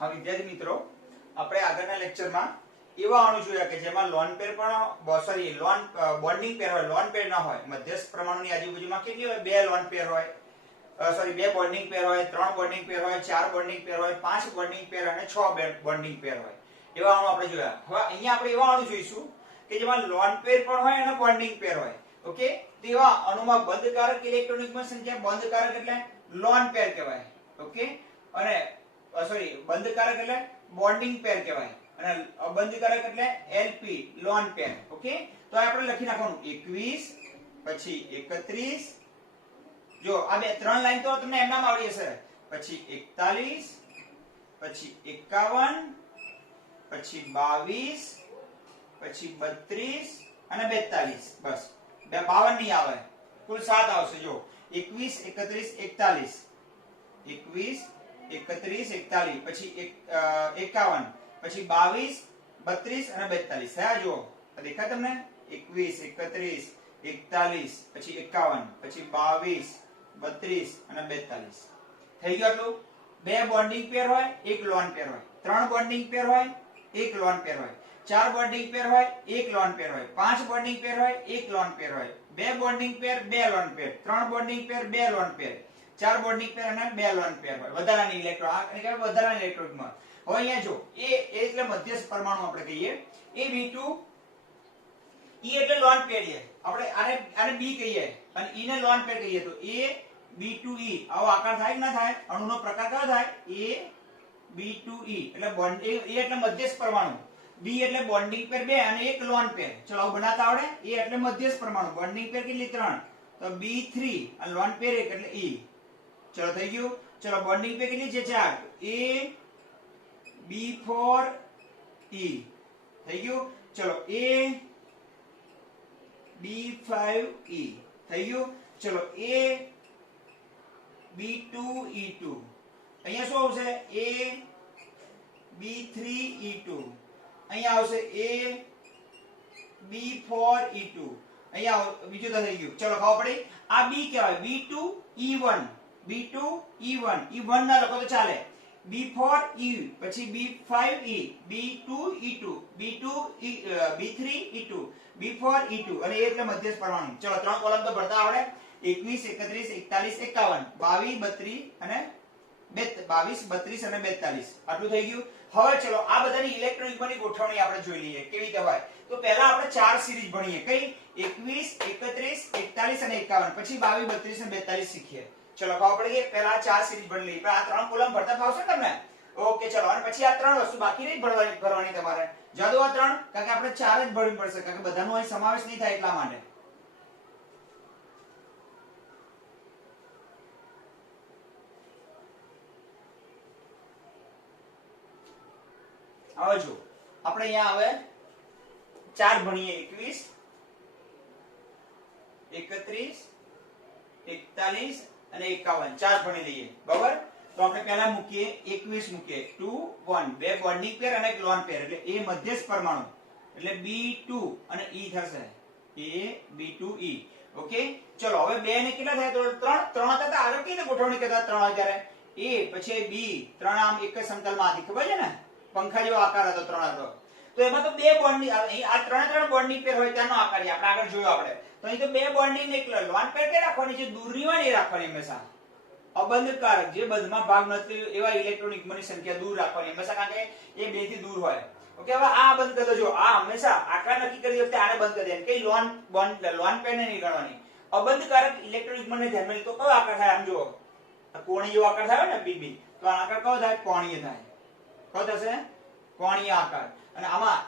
હા વિદ્યાર્થી મિત્રો, આપણે આગળના લેક્ચરમાં એવા અણુ જોયા કે જેમાં લોન પેર પણ લોન બોન્ડિંગ પેર હોય, લોન પેર ના હોય. મધ્યસ્થ પરમાણુની આજુબાજુમાં કેટલી હોય? બે લોન પેર હોય, બે બોન્ડિંગ પેર હોય, ત્રણ બોન્ડિંગ પેર હોય, ચાર બોન્ડિંગ પેર હોય, પાંચ બોન્ડિંગ પેર અને 6 બોન્ડિંગ પેર હોય. એવા અણુ આપણે જોયા. હવે અહીંયા આપણે એવા અણુ જોઈશું કે જેમાં લોન પેર પણ હોય અને બોન્ડિંગ પેર હોય. ઓકે, તો એવા અણુમાં બંધકારક ઇલેક્ટ્રોન યુગ્મ સંખ્યા, બંધકારક એટલે લોન પેર કહેવાય. ઓકે, અને બંધકારક એટલે બોન્ડિંગ પેર કહેવાય અને અબંધકારક એટલે એલપી લોન પેર. ઓકે, તો આપણે લખી નાખવાનું 21 પછી 31. જો આ બે ત્રણ લાઈન તો તમને એમનામ આવડી હશે. પછી 41 પછી 51 પછી 22 પછી 32 અને 42. બસ 52 નહીં આવે, કુલ 7 આવશે. જો 21 31 41, 21 31 41 પછી 51 પછી 22 32 અને 42 થયા. જો દેખાય તમને? 21 31 41 પછી 51 પછી 22 32 અને 42 થઈ ગયું. આટલું. બે બોન્ડિંગ પેર હોય, એક લોન પેર હોય. ત્રણ બોન્ડિંગ પેર હોય, એક લોન પેર હોય. ચાર બોન્ડિંગ પેર હોય, એક લોન પેર હોય. પાંચ બોન્ડિંગ પેર હોય, એક લોન પેર હોય. બે બોન્ડિંગ પેર, બે લોન પેર. ત્રણ બોન્ડિંગ પેર, બે લોન પેર. ચાર બોન્ડિંગ પેર અને બે લોન પેર હોય. વધારાની ઇલેક્ટ્રોન, આ કહેવાય વધારાની ઇલેક્ટ્રોનમાં. હવે અહીંયા જો એ એટલે મધ્યસ્થ પરમાણુ આપણે કહીએ. એ B2 E એટલે લોન પેર છે. આપણે આને B કહીએ અને E ને લોન પેર કહીએ તો A B2E આવો આકાર થાય કે ના થાય? અણુનો પ્રકાર કયો થાય? A B2E એટલે બોન્ડ. A એટલે મધ્યસ્થ પરમાણુ, B એટલે બોન્ડિંગ પેર 2 અને એક લોન પેર. ચલો આવું બનાવતા આવડે? A એટલે મધ્યસ્થ પરમાણુ, બોન્ડિંગ પેર કેટલી? 3. તો B3 અને લોન પેર 1 એટલે E. ચલો થઈ ગયું. ચલો બોન્ડિંગ પેર કેટલી છે? 4. A B4 E થઈ ગયું. ચલો A B5 E થઈ ગયું. ચલો A B2 E2. અહીંયા શું આવશે? A B3 E2. અહીંયા આવશે A B4 E2. અહીંયા બીજું તો થઈ ગયું. ચલો ખબર પડી? આ B કહેવાય. B2 E1 B2 E1 E1 ના લખો તો ચાલે. B4 E પછી B5 E B2 E2 B2 E B3 E2 B4 E2 અને એ એટલે મધ્યસ્થ પરમાણુ. ચલો ત્રણ કોલમ તો ભરતા આવડે. 21 31 41 51 22 32 અને 42 અને 42. આટલું થઈ ગયું. હવે ચલો આ બધાની ઇલેક્ટ્રોન યુગ્મની ગોઠવણી આપણે જોઈ લઈએ કેવી રીતે હોય. તો પહેલા આપણે ચાર સિરીઝ ભણીએ. કઈ? 21 31 41 અને 51. પછી 22 32 અને 42 શીખીએ. ચલો ખબર પડી ગઈ? પહેલા ચાર સિરીઝ ભણી લઈએ. પણ આ ત્રણ કોલમ ભરતા ફાવશે તમને? ઓકે ચલો. અને પછી આ ત્રણ વસ્તુ બાકી રહી ભરવાની તમારે. જવા દો આ ત્રણ, કારણ કે આપણે ચાર જ ભરવી પડશે, કારણ કે બધાનો અહીં સમાવેશ નહીં થાય એટલા માટે. હવે જો આપણે અહીંયા હવે ચાર ભણીએ. 21 31 41 અને 51 ચાર ભણી લઈએ. બરાબર? તો આપણે પહેલા મૂકીએ 21 મૂકીએ 2 1 બે બોન્ડિંગ પેર અને એક લોન પેર એટલે એ મધ્યસ્થ પરમાણુ એટલે B2 અને E થશે. A B2 E. ઓકે ચલો હવે બે ને કેટલા થાય? તો ત્રણ હતા. આગળ કઈ રીતે ગોઠવણી કરતા? 3 જ્યારે A પછી B ત્રણ આમ એક જ સમતલમાં હતી. ખબર છે ને? પંખા જેવો આકાર હતો. 3 હતો. તો એમાં તો બે બોન્ડિંગ આ ત્રણ બોન્ડિંગ પેર હોય ત્યાંનો આકાર આપણે આગળ જોયો આપણે. તો અહીં તો બે બોન્ડિંગ ને એક લોન પેર કે રાખવાની છે? દૂરની હોય ને એ રાખવાની હંમેશા. અબંધકારક જે બંધમાં ભાગ નથી એવા ઇલેક્ટ્રોન યુગ્મની સંખ્યા દૂર રાખવાની હંમેશા, કારણ કે એ બે થી દૂર હોય. ઓકે હવે આ બંધ કરી દો. આ હંમેશા આકાર નક્કી કરી વખતે આને બંધ કરી દેવાનું. કઈ લોન પેર ને નહીં ગણવાની. અબંધકારક ઇલેક્ટ્રોન યુગ્મને ધ્યાનમાં લો તો કયો આકાર થાય? આમ જુઓ કોણીય જેવો આકાર થાય ને BB, તો આ આકાર કયો થાય? કોણીય થાય. કયો થશે? કોણીય આકાર. અને આમાં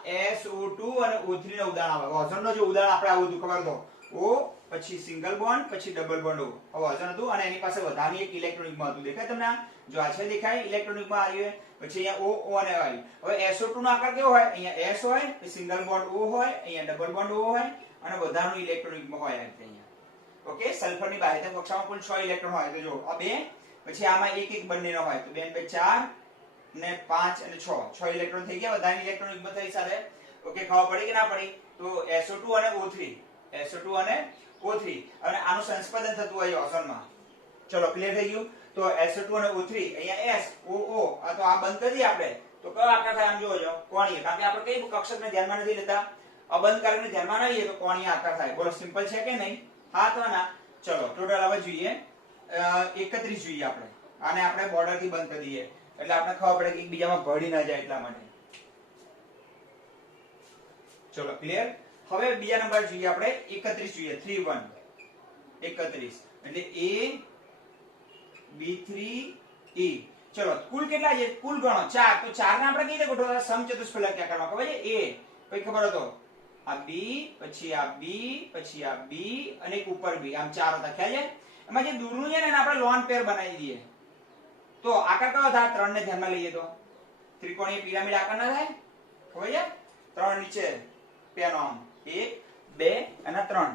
SO2 અને O3 નું ઉદાહરણ આવે. ઓઝોન નો જે ઉદાહરણ આપણે આવું હતું ખબર તો O પછી સિંગલ બોન્ડ પછી ડબલ બોન્ડ O. હવે ઓઝોન હતું અને એની પાસે વધારાની એક ઇલેક્ટ્રોન યુગ્મ હતું. દેખાય તમને? જો આ છે દેખાય ઇલેક્ટ્રોન યુગ્મ આવ્યું. પછી અહીંયા O અને I. હવે SO2 નો આકાર કેવો હોય? અહીંયા S હોય, પછી સિંગલ બોન્ડ O હોય, અહીંયા ડબલ બોન્ડ O હોય અને વધારાનું ઇલેક્ટ્રોન યુગ્મ હોય અહીંયા. ઓકે સલ્ફરની બાહ્યતા કક્ષામાં કુલ 6 ઇલેક્ટ્રોન હોય. તો જો આ બે પછી આમાં એક એક બંનેનો હોય. તો 2 2 4 ને 5 અને 6 ઇલેક્ટ્રોન થઈ ગયા. વધારાની ઇલેક્ટ્રોન યુગ્મ થઈ સાથે. ઓકે ખબર પડી કે ના પડી? તો SO2 અને O3 અને આનું સંસ્પંદન થતું હોય ઓઝોનમાં. ચલો ક્લિયર થઈ ગયું. તો SO2 અને O3 અહીંયા S O O આ તો આ બંધ કરી દઈએ આપણે તો કયો આકાર થાય આમ જોજો કોણીય. કારણ કે આપણે કઈ કક્ષકને ધ્યાનમાં નથી લેતા, અબંધ કારકને ધ્યાનમાં ન લઈએ તો કોણીય આકાર થાય. બોલો સિમ્પલ છે કે નહીં? હા તો ના. ચલો ટોટલ હવે જોઈએ 31 જોઈએ આપણે. આને આપણે બોર્ડર થી બંધ કરી દઈએ એટલે આપણે ખબર પડે કે એકબીજામાં ભળી ના જાય એટલા માટે. ચલો ક્લિયર. હવે બીજા નંબર જોઈએ આપણે 31 જોઈએ 31 31 એટલે A B3 E. ચલો કુલ કેટલા છે? કુલ ગણો 4. તો 4 ને આપણે કઈ રીતે ગોઠવતા? સમચતુષ્ફલક આકારમાં. ખબર છે? A કઈ ખબર હતો? આ B પછી આ B પછી આ B અને એક ઉપર B, આમ 4 હતા. ખ્યાલ છે? એમાં જે દૂરનું છે ને એને આપણે લોન પેર બનાવી દઈએ તો આકાર કયો થાય? 3 ને ધ્યાનમાં લઈએ તો ત્રિકોણીય પિરામિડ આકાર ના થાય? ખબર છે? 3 નીચે પેનો આમ 1 2 અને 3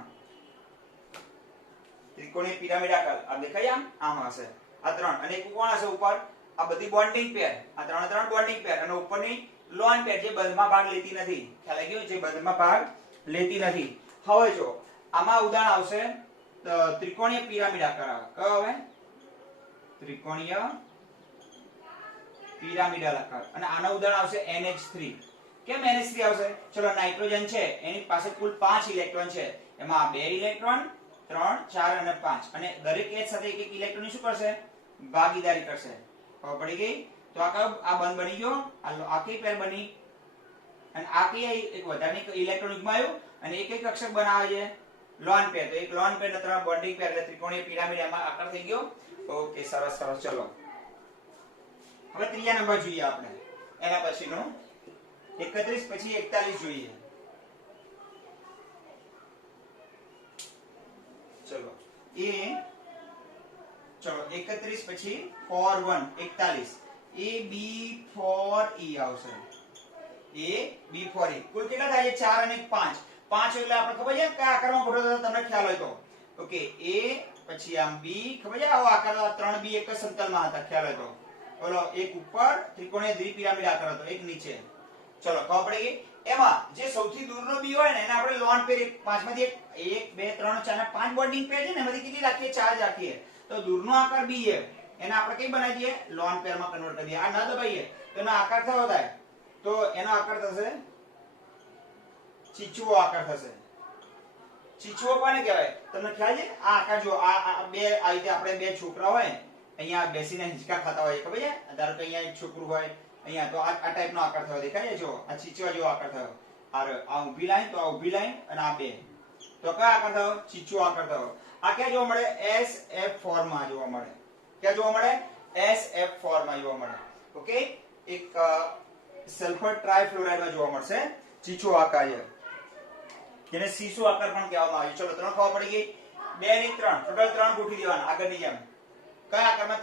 ત્રિકોણીય પિરામિડ આકાર. આ દેખાય આમ હશે આ 3 અને એક કોણ હશે ઉપર? આ બધી બોન્ડિંગ પેર. આ 3 બોન્ડિંગ પેર અને ઉપરની લોન પેર જે બંધમાં ભાગ લેતી નથી. ખ્યાલ આવી ગયો? જે બંધમાં ભાગ લેતી નથી. હવે જો આમાં ઉદાહરણ આવશે ત્રિકોણીય પિરામિડ આકાર આવે. કયો આવે? ત્રિકોણીય પિરામિડલ આકાર. અને આનું ઉદાહરણ આવશે NH3. કેમ NH3 આવશે? ચલો નાઇટ્રોજન છે એની પાસે કુલ 5 ઇલેક્ટ્રોન છે. એમાં 2 ઇલેક્ટ્રોન 3 4 અને 5 અને દરેક H સાથે એક એક ઇલેક્ટ્રોન શું કરશે? ભાગીદારી કરશે. ખબર પડી ગઈ? તો આ કયો? આ બંધ બની ગયો. આ કઈ પેર બની અને આ કઈ એક વધારાની ઇલેક્ટ્રોન યુગ્મ આવ્યું અને એક એક કક્ષક બનાવે છે લોન પેર. તો એક લોન પેર ને 3 બોન્ડિંગ પેર એટલે ત્રિકોણીય પિરામિડ એમાં આકાર થઈ ગયો. ઓકે સરસ સરસ. ચલો હવે ત્રીજા નંબર જોઈએ આપણે. એના પછીનો 31 પછી 41 જોઈએ. ચલો ચલો 31 પછી 4 1 41 AB4E આવશે. AB4E કુલ કેટલા થાય છે? 4 અને 5. 5 એટલે આપણે ખબર છે કયા આકારમાં ગોઠવતા તમને ખ્યાલ હોય તો? ઓકે A પછી આમ B. ખબર છે આવો આકાર 3 B એક જ સમતલમાં હતા. ખ્યાલ હોય તો બોલો એક ઉપર ત્રિકોણીય દ્વિપિરામિડ આકાર હતો, એક નીચે. ચલો ખબર પડી ગઈ? એમાં જે સૌથી દૂરનો B હોય ને એને આપણે લોન પેર પાંચમાંથી 1 2 3 4 અને 5 બોન્ડિંગ પેર છે ને એમાંથી કેટલી રાખીએ? 4 રાખીએ. તો દૂરનો આકાર B છે એને આપણે કઈ બનાવી દઈએ? લોન પેરમાં કન્વર્ટ કરી દઈએ. આ ન દબાઈએ તો એનો આકાર કેવો થાય? તો એનો આકાર થશે ચીચુઓ આકાર થશે. ચીચુઓ કોને કહેવાય? તમને ખ્યાલ છે? આ આકાર જો આ બે આ રીતે આપણે બે છોકરા હોય અહીંયા બેસીને હિંચકા ખાતા હોય. ખબર છે? ધારો કે અહીંયા એક છોકરું હોય અહીંયા તો આ ટાઈપનો આકાર થયો. દેખાય છે? જો આ ચીચવા જેવો આકાર થયો. આ ઊભી લાઈન તો આ ઊભી લાઈન અને આ બે તો કયો આકાર થયો? ચીચુઓ આકાર થયો. આ ક્યાં જોવા મળે? SF4 માં જોવા મળે. ક્યાં જોવા મળે? SF4 માં જોવા મળે. ઓકે એક સલ્ફર ટ્રાયફ્લોરાઇડ માં જોવા મળશે ચીચો આકાર છે જેને સીસો આકાર પણ કહેવામાં આવે છે. ચલો 3 ખબર પડી ગઈ. 2 ની 3 ટોટલ 3 ગોઠવી દેવાના આગળની જેમ. કયા આકારમાં?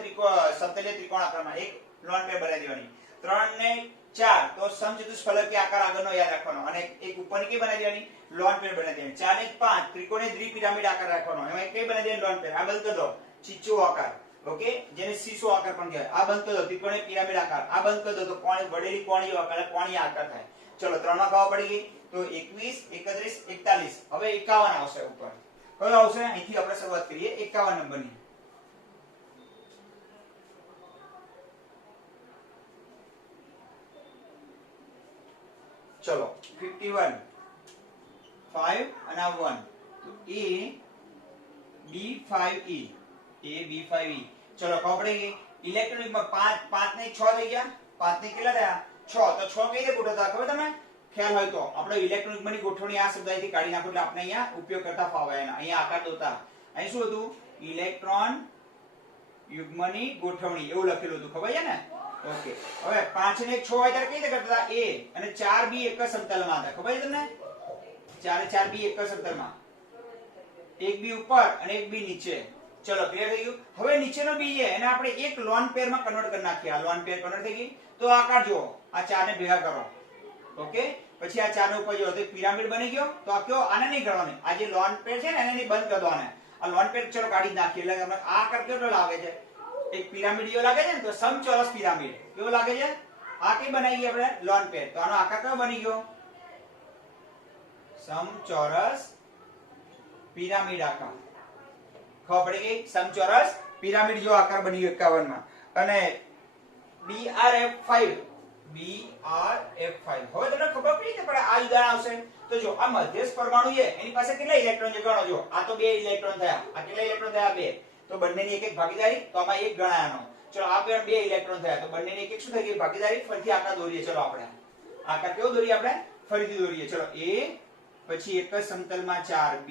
સમતલીય ત્રિકોણ આકારમાં એક લોન પેર બનાવી દેવાની. 3 ને 4 તો સમચતુષ્ફલકીય આકાર આગળનો યાદ રાખવાનો અને એક ઉપરની કઈ બનાવી દેવાની? લોન પેર બનાવી દેવાની. 4 ને 5 ત્રિકોણીય દ્વિપિરામિડ આકાર રાખવાનો. એમાં કઈ બનાવી દેવાની? Lone pair. આ બંધ કરી દો ચીચો આકાર. ઓકે જેને સીસો આકાર પણ કહેવાય. આ બંધ કરી દો ત્રિકોણીય પિરામિડ આકાર. આ બંધ કરી દો તો કોણ વડેલી કોણીય આકાર કોણીય આકાર થાય. ચલો 3 માં ખબર પડી ગઈ. તો 21 31 41 હવે 51 આવશે ઉપર. કયો આવશે? અહીંથી આપણે શરૂઆત કરીએ 51 નંબરની. ચલો 51 5 અને 1 તો AB5E AB5E. ચલો ખબર પડી ગઈ. ઇલેક્ટ્રોનિક માં 5 5 ને 6 થઈ ગયા. 5 ને કેટલા થયા? 6. તો 6 કઈ રીતે ગોઠવતા ખબર તમને? ખ્યાલ હોય તો આપણે ઇલેક્ટ્રોનિક ની ગોઠવણી આ શબ્દ અહીંથી કાઢી નાખો એટલે આપણે અહીંયા ઉપયોગ કરતા ફાવે. અહીંયા આકાર દોતા અહીં શું હતું? ઇલેક્ટ્રોન યુગ્મની ગોઠવણી એવું લખેલું હતું. ખબર છે ને? ઓકે હવે 5 ને 6 હોય ત્યારે કઈ રીતે કરતા હતા? A અને 4 B એક જ સમતલમાં હતા. ખબર છે તમને? 4 4 B એક જ સમતલમાં. એક B ઉપર અને એક B નીચે. ચલો ક્લિયર થઈ ગયું. હવે નીચેનો B છે એને આપણે એક લોન પેરમાં કન્વર્ટ કરી નાખીએ. આ લોન પેર કન્વર્ટ થઈ ગઈ. તો આકાર જુઓ આ 4 ને ભેગા કરો. ઓકે પછી આ 4 ને ઉપર જો તો પિરામિડ બની ગયો. તો આ કયો? આને નહીં ગણવાનો. આ જે લોન પેર છે ને એને નહીં બંધ કરી દો. આને આ લોન પેર ચલો કાઢી જ નાખીએ. એટલે આ આકાર કેવો લાગે છે? એક પિરામિડ જેવો લાગે છે ને? તો સમચોરસ પિરામિડ કેવો લાગે છે? આ કઈ બનાવી ગઈ આપણે? Lone pair. તો આનો આકાર કયો બની ગયો? સમચોરસ પિરામિડ આકાર. ખબર પડી ગઈ? સમચોરસ પિરામિડ જેવો આકાર બની ગયો 51 માં. અને BrF5 BrF5 હવે તમને ખબર પડી કે પણ આ ઉદાહરણ આવશે. તો જો આ મધ્યસ્થ પરમાણુ છે એની પાસે કેટલા ઇલેક્ટ્રોન છે ગણો. જો આ તો 2 ઇલેક્ટ્રોન થયા. આ કેટલા ઇલેક્ટ્રોન થયા? 2. તો બંનેની એક એક ભાગીદારી. તો આમાં 1 ગણાયાનો. ચલો આ પણ 2 ઇલેક્ટ્રોન થયા. તો બંનેની એક એક શું થઈ ગઈ? ભાગીદારી. ફરીથી આકાર દોરીએ. ચલો આપણે આકાર કેવો દોરીએ? આપણે ફરીથી દોરીએ. ચલો A, પછી એક જ સમતલમાં 4 B,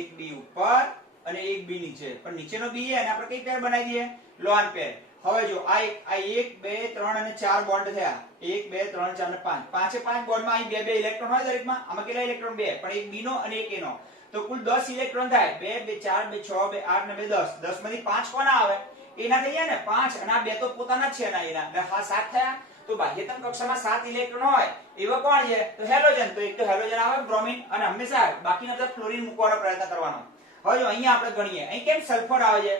એક B ઉપર અને એક B નીચે. પણ નીચેનો B છે અને આપણે કઈ પેર બનાવી દઈએ? Lone pair. હવે જો આ 1 2 3 અને 4 બોન્ડ થયા. 1 2 3 4 અને 5. પાંચે પાંચ બોન્ડમાં અહીં 2 2 ઇલેક્ટ્રોન હોય દરેકમાં. આમાં કેટલા ઇલેક્ટ્રોન? 2. પણ એક B નો અને એક A નો. તો કુલ 10 ઇલેક્ટ્રોન થાય. 2 2 4 2 6 2 8 અને 2 10. 10 માંથી 5 કોના આવે? એના થઈ ગયા ને 5. અને આ બે તો પોતાના જ છે એના. એટલે હા 7 થયા. તો બાહ્યતમ કક્ષામાં 7 ઇલેક્ટ્રોન હોય એવા કોણ છે? તો હેલોજન. તો એક તો હેલોજન આવે બ્રોમિન, અને હંમેશા બાકીના બધા ફ્લોરીન મૂકવાનો પ્રયત્ન કરવાનો. હવે જો અહીંયા આપણે ગણીએ. અહીં કેમ સલ્ફર આવે છે?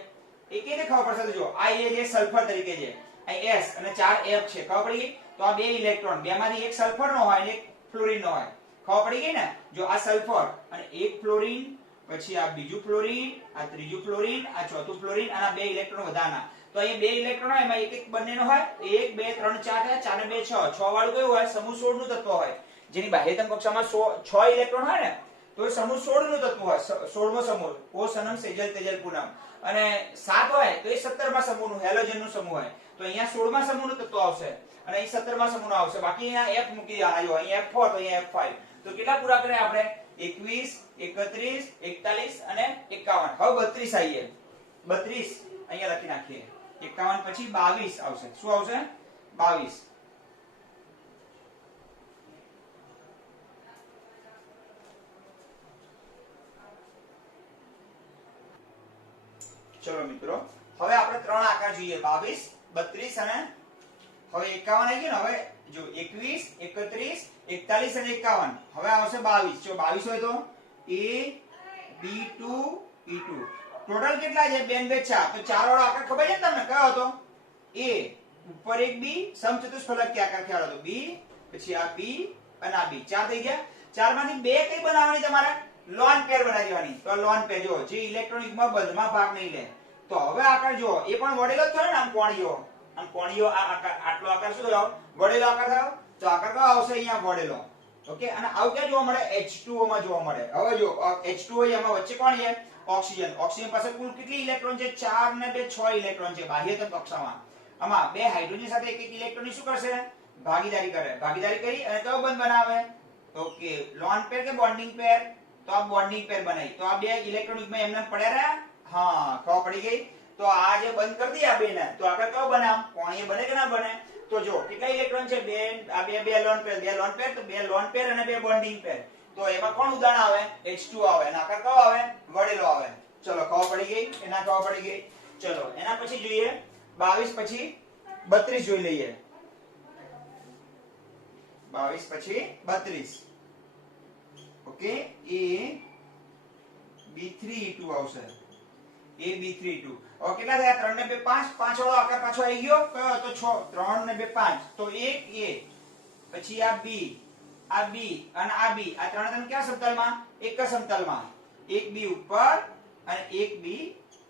એ કેને ખબર પડશે? તો જો આ એ જે સલ્ફર તરીકે છે, અહીં S અને 4 F છે. ખબર પડી ગઈ? તો આ બે ઇલેક્ટ્રોન, બેમાંથી એક સલ્ફર નો હોય અને એક ફ્લોરીન નો હોય. ખબર પડી ગઈ ને? જો આ સલ્ફર અને એક ફ્લોરીન, પછી આ બીજું ફ્લોરીન, આ ત્રીજું ફ્લોરીન, આ ચોથું ફ્લોરીન, અને આ બે ઇલેક્ટ્રોન વધારાના. તો અહીંયા બે ઇલેક્ટ્રોન હોય, એમાં એક એક બંનેનો હોય. 1 2 3 4 4 ને 2 6. 6 વાળું કયું હોય? સમૂહ 16 નું તત્વ હોય. જેની બાહ્યતમ કક્ષામાં 6 ઇલેક્ટ્રોન હોય ને, તો એ સમૂહ 16 નું તત્વ હોય. 16મો સમૂહ ઓ સનમ સેજલ તેજલ પૂનમ. અને 7 હોય તો એ 17મા સમૂહનું હેલોજન નું સમૂહ હોય. તો અહીંયા 16મા સમૂહનું તત્વ આવશે અને અહીં 17મા સમૂહનું આવશે. બાકી અહીંયા F મૂકી દેવાના. જો અહીંયા F4 તો અહીંયા F5. તો કેટલા પૂરા કર્યા આપણે? 21 31 41 અને 51. હવે 32 આવીએ. 32 અહીંયા લખી નાખીએ. 51 પછી 22 આવશે. શું આવશે? 22. ચલો મિત્રો, હવે આપણે ત્રણ આકાર જોઈએ. 22 32 અને હવે 51 આવી ગયું ને. હવે જો 21 31 41 અને 51. હવે આવશે 22. જો 22 હોય તો A B2 E2. ટોટલ કેટલા છે? 2 2 4. તો ચાર વાળો આકાર ખબર છે ને તમને? કયો હતો? A ઉપર એક B, સમચતુષ્ફલકીય આકાર ખ્યાલ હતો. B પછી આ B અને આ B. ચાર થઈ ગયા. ચાર માંથી બે કઈ બનાવવાની તમારે? લોન પેર બનાવી દેવાની. તો લોન પેર જો જે ઇલેક્ટ્રોન યુગ્મ બંધમાં ભાગ નહીં લે. તો હવે આકાર જો એ પણ વડેલો જ થયો ને. આમ કોણીયો, આમ કોણીયો. આ આકાર, આટલો આકાર શું થયો? વડેલો આકાર થયો. તો આકાર કયો આવશે? અહીંયા વડેલો. ઓકે. અને આવું ક્યાં જોવા મળે? H2O માં જોવા મળે. હવે જો H2O એમાં વચ્ચે કોણ છે? ઓક્સિજન. ઓક્સિજન પાસે કુલ કેટલી ઇલેક્ટ્રોન છે? 4 ને 2 6 ઇલેક્ટ્રોન છે બાહ્યતમ કક્ષામાં. આમાં બે હાઇડ્રોજન સાથે એક એક ઇલેક્ટ્રોન શું કરશે? ભાગીદારી કરે. ભાગીદારી કરી અને કયો બંધ બનાવે? ઓકે. લોન પેર કે બોન્ડિંગ પેર? તો આ બોન્ડિંગ પેર બનાવી. તો આ બે ઇલેક્ટ્રોન યુગ્મ એમને પડ્યા રહ્યા. હા, ખબર પડી ગઈ. તો આ જે બંધ કરી દઈએ આ બેને, તો આગળ કયો બને? આમ કોણીય બને કે ના બને? તો જો કેટલા ઇલેક્ટ્રોન છે? બે. આ બે લોન પેર. બે લોન પેર. તો બે લોન પેર અને બે બોન્ડિંગ પેર. તો એમાં કોણ ઉદાહરણ આવે? H2 આવે. અને આકાર કયો આવે? વડેલો આવે. ચલો, ખબર પડી ગઈ. એના ખબર પડી ગઈ. ચલો એના પછી જોઈએ 22 પછી 32 જોઈ લઈએ. 22 પછી 32. ઓકે. A B3E2 આવશે. A B3E2. હવે કેટલા થયા? 3 ને 2 5. 5 વાળો આકાર પાછો આવી ગયો. કયો તો 6. 3 ને 2 5. તો એક A, પછી આ B, આ B અને આ B. આ ત્રણ ત્રણ ક્યાં સમતલમાં? એક જ સમતલમાં. એક B ઉપર અને એક B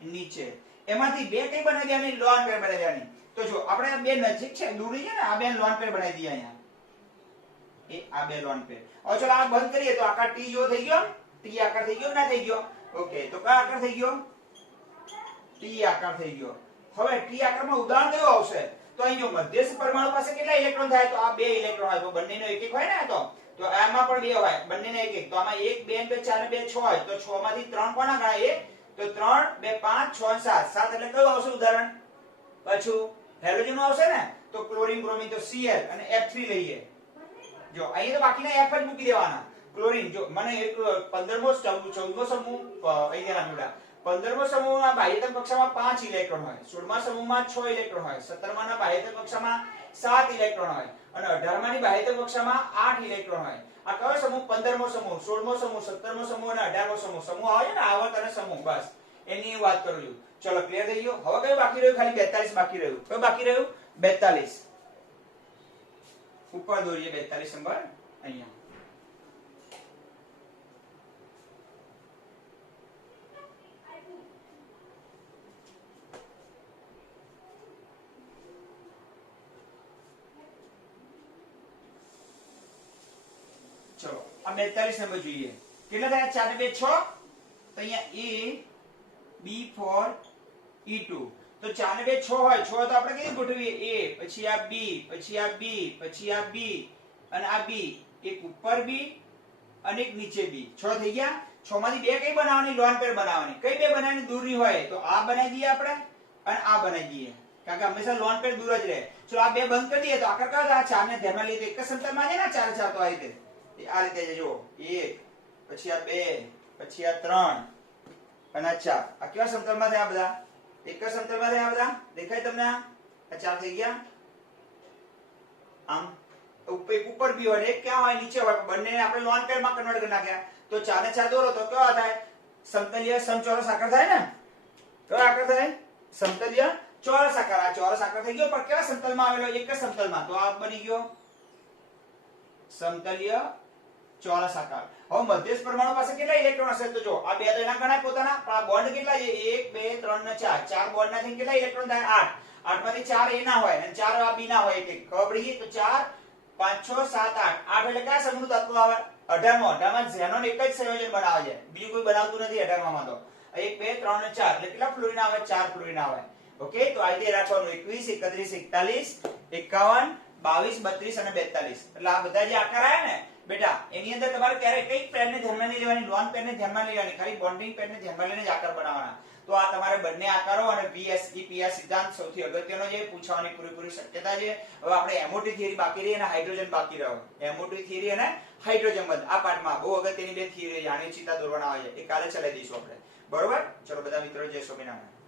નીચે. એમાંથી બે કઈ બનાવી દેવાની? લોન પેર બનાવી દેવાની. તો જો આપણે બે નજીક છે, દૂરી છે ને, આ બે લોન પેર બનાવી દઈએ અહીંયા. એ આ બે લોન પેર. હવે ચલો આ બંધ કરીએ તો આકાર T જેવો થઈ ગયો. T આકાર થઈ ગયો ના થઈ ગયો? ઓકે. તો કયો આકાર થઈ ગયો? T આકાર થઈ ગયો. હવે T આકારમાં ઉદાહરણ કયું આવશે? તો અહીં જો મધ્યસ્થ પરમાણુ પાસે કેટલા ઇલેક્ટ્રોન થાય? તો આ બે ઇલેક્ટ્રોન હોય. તો બંનેનો એક એક હોય ને. તો આમાં પણ બે હોય. બંનેનો એક એક. તો આમાં 1 2 2 4 2 6 હોય. તો 6 માંથી 3 કોના ગણાય? 1. તો 3 2 5 6 7. 7 એટલે કયું આવશે ઉદાહરણ? પાછું હેલોજન આવશે ને. તો ક્લોરીન બ્રોમિન. તો Cl અને F3 લઈએ. જો અહીં તો બાકીના F જ મૂકી દેવાના. ક્લોરીન જો મને એક 15મો 14મો સમૂહ અહીં દેના મુડા. 15મો સમૂહના બાહ્યતમ કક્ષામાં 5 ઇલેક્ટ્રોન હોય. 16મા સમૂહમાં 6 ઇલેક્ટ્રોન હોય. 17માના બાહ્યતમ કક્ષામાં 7 ઇલેક્ટ્રોન હોય. અને 18માની બાહ્યતમ કક્ષામાં 8 ઇલેક્ટ્રોન હોય. આ કયો સમૂહ? 15મો સમૂહ, 16મો સમૂહ, 17મો સમૂહ અને 18મો સમૂહ. સમૂહ આવે છે ને આવર્ત અને સમૂહ. બસ એની વાત કરું છું. ચલો ક્લિયર થઈ ગયો. હવે કયું બાકી રહ્યું? ખાલી 42 બાકી રહ્યું. કયું બાકી રહ્યું? 42. ઉપર દોરીએ 42 નંબર અહીંયા. આ 42 નંબર જોઈએ. કેટલા થયા? 4 ને 2 6. તો અહીંયા A B4 E2. તો 4 ને 2 6 હોય. 6 તો આપણે કેવી ગોઠવીએ? A પછી આ B પછી આ B પછી આ B અને આ B, એક ઉપર B અને એક નીચે B. 6 થઈ ગયા. 6 માંથી બે કઈ બનાવવાની? લોન પેર બનાવવાની. કઈ બે બનાવવાની? દૂરની હોય તો આ બનાવી દઈએ આપણે અને આ બનાવી દઈએ, કારણ કે હંમેશા લોન પેર દૂર જ રહે. ચલો આ બે બંધ કરી દઈએ તો આખર કયો થાય? 4 ને ધ્યાનમાં લઈએ તો એક જ સમતલમાં છે ને 4 4. તો આ રીતે છે. જો 1 પછી આ 2 પછી આ 3 અને આ 4. આ કેવા સમતલમાં થયા બધા? એક જ સમતલમાં થયા બધા. દેખાય તમને? આ 4 થઈ ગયા. આમ ઉપર બી હોય એક ક્યાં હોય? નીચે હોય. બંનેને આપણે લોન પેરમાં કન્વર્ટ કરી નાખ્યા. તો 4 ને 4 દોરો તો કેવા થાય? સમતલીય સમચોરસ આકાર થાય ને? કેવા આકાર થાય? સમતલીય ચોરસ આકાર. આ ચોરસ આકાર થઈ ગયો, પણ કેવા સમતલમાં આવેલો? એક જ સમતલમાં. તો આ બની ગયો સમતલીય ચોરસ આકાર. હવે મધ્યસ્થ પરમાણુ પાસે કેટલા ઇલેક્ટ્રોન હશે? તો જો આ બે તો એના ગણાય પોતાના, પણ આ બોન્ડ કેટલા છે? 1 2 3 ને 4. 4 બોન્ડ ના થઈને કેટલા ઇલેક્ટ્રોન થાય? 8. 8 માંથી 4 એ ના હોય અને 4 આ બી ના હોય. એક ખબર પડી ગઈ? તો 4 5 6 7 8. 8 એટલે કયા સમૂહનું તત્વ આવે? 18 માં ઝેનોન એક જ સંયોજન બનાવે છે, બીજું કોઈ બનાવતું નથી 18 માં. તો 1 2 3 ને 4 એટલે કેટલા ફ્લોરિન આવે? 4 ફ્લોરિન આવે. ઓકે, તો આ રીતે રાખવાનું. 21 31 41 52 32 અને 42. એટલે આ બધા જે આકાર આયા ને બેટા, એની અંદર તમારે ક્યારે કઈ પેરને ધ્યાનમાં નહીં લેવાની? લોન પેરને ધ્યાનમાં નહીં લેવાની, ખાલી બોન્ડિંગ પેરને ધ્યાનમાં લઈને જ આકાર બનાવવાના. તો આ તમારે બંને આકારો અને VSEPR સિદ્ધાંત સૌથી અગત્યનો છે, પૂછવાની પૂરેપૂરી શક્યતા છે. હવે આપણે MOT થિયરી બાકી રહી અને હાઇડ્રોજન બાકી રહ્યો. MOT થિયરી અને હાઇડ્રોજન બંધ આ પાઠમાં બહુ અગત્યની બે થિયરી આની ચિંતા દોરવાના આવે છે. એ કાલે ચલાવી દઈશું આપણે. બરોબર? ચલો બધા મિત્રો, જય સ્વામિનારાયણ.